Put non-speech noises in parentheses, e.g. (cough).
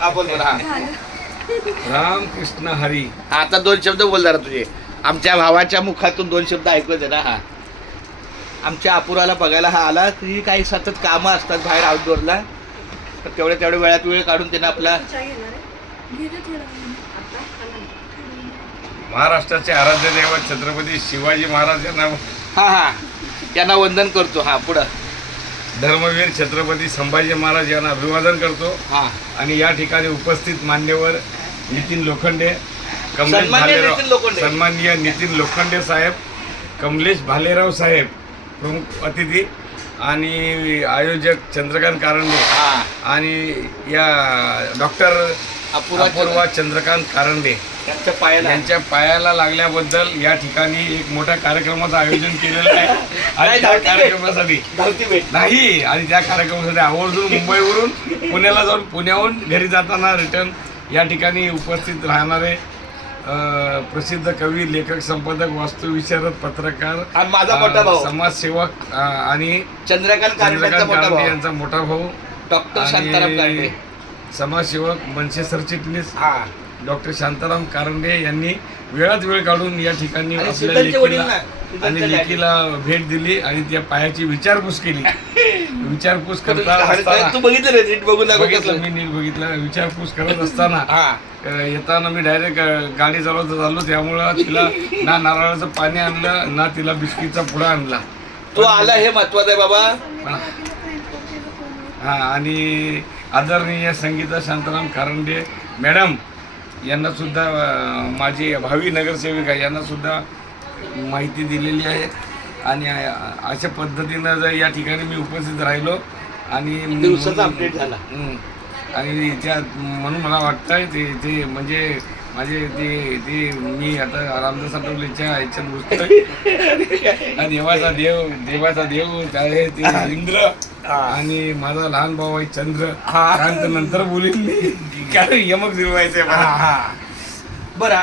आपण बोला हा. राम कृष्ण हरी. आता दोन शब्द बोल जरा तुझे. आमच्या भावाच्या मुखातून दोन शब्द ऐकू दे ना हा. आमच्या अपुराला बघायला हा आला की काही सतत कामं असतात बाहेर आउटडोअरला तर तेवढ्या तेवढ्या वेळात वेळ काढून त्यानं आपला महाराष्ट्राचे आराध्य दैवत छत्रपती शिवाजी महाराज यांना हा हा. यांना वंदन करतो हा पुढं. धर्मवीर छत्रपती संभाजी महाराज यांना अभिवादन करतो. हा. आणि या ठिकाणी उपस्थित मान्यवर नितीन लोखंडे कमलेश भालेराव नितीन लोखंडे. सन्माननीय नितीन लोखंडे साहेब कमलेश भालेराव साहेब प्रमुख अतिथी आणि आयोजक चंद्रकांत कारंडे आणि या डॉक्टर अपूर्वा चंद्रकांत कारंडे. त्यांच्या पायाला. यांच्या पायाला लागल्याबद्दल या ठिकाणी एक मोठ्या कार्यक्रमाचं आयोजन केलेलं आहे. (laughs) आणि त्या. कार्यक्रमासाठी. नाही आणि त्या कार्यक्रमासाठी आवर्जून मुंबईवरून पुण्याला जाऊन पुण्याहून घरी जाताना रिटर्न या ठिकाणी उपस्थित राहणारे प्रसिद्ध कवी लेखक संपादक वास्तुविशारद पत्रकार माझा मोठा भाऊ. समाजसेवक आणि चंद्रकांत चंद्रकांत यांचा मोठा भाऊ. डॉक्टर शांताराम समाजसेवक मनसे सरचिटणीस हा. डॉक्टर शांताराम कारंडे यांनी वेळात वेळ काढून या ठिकाणी आणि आपल्या लेकीला आणि भेट दिली आणि त्या पायाची विचारपूस केली. (laughs) विचारपूस करता असताना बघितलं नीट बघून बघितलं मी नीट बघितलं. विचारपूस करत (laughs) असताना हा. येताना मी डायरेक्ट गाडी चालवत चाललो. त्यामुळं तिला ना नारळाचं पाणी आणलं ना तिला बिस्किटचा पुडा आणला. तू आला हे महत्वाचं आहे बाबा. हा आणि आदरणीय संगीता शांताराम कारंडे मॅडम यांना सुद्धा अं, माझी भावी नगरसेविका यांना सुद्धा माहिती दिलेली आहे आणि अशा पद्धतीनं जर या ठिकाणी मी उपस्थित राहिलो आणि दिवसाचा update झाला. आणि त्या म्हणून मला वाटतंय ते ते म्हणजे माझे ते ते मी आता रामदास आठवलेच्या घुसतोय हा (laughs) देवाचा देव देवाचा देव आहे ते? (laughs) इंद्र. आणि माझा लहान भाऊ आहे चंद्र. त्यानंतर नंतर बोलीन मी. कारण यमक जिरवायचंय हा हा. बरं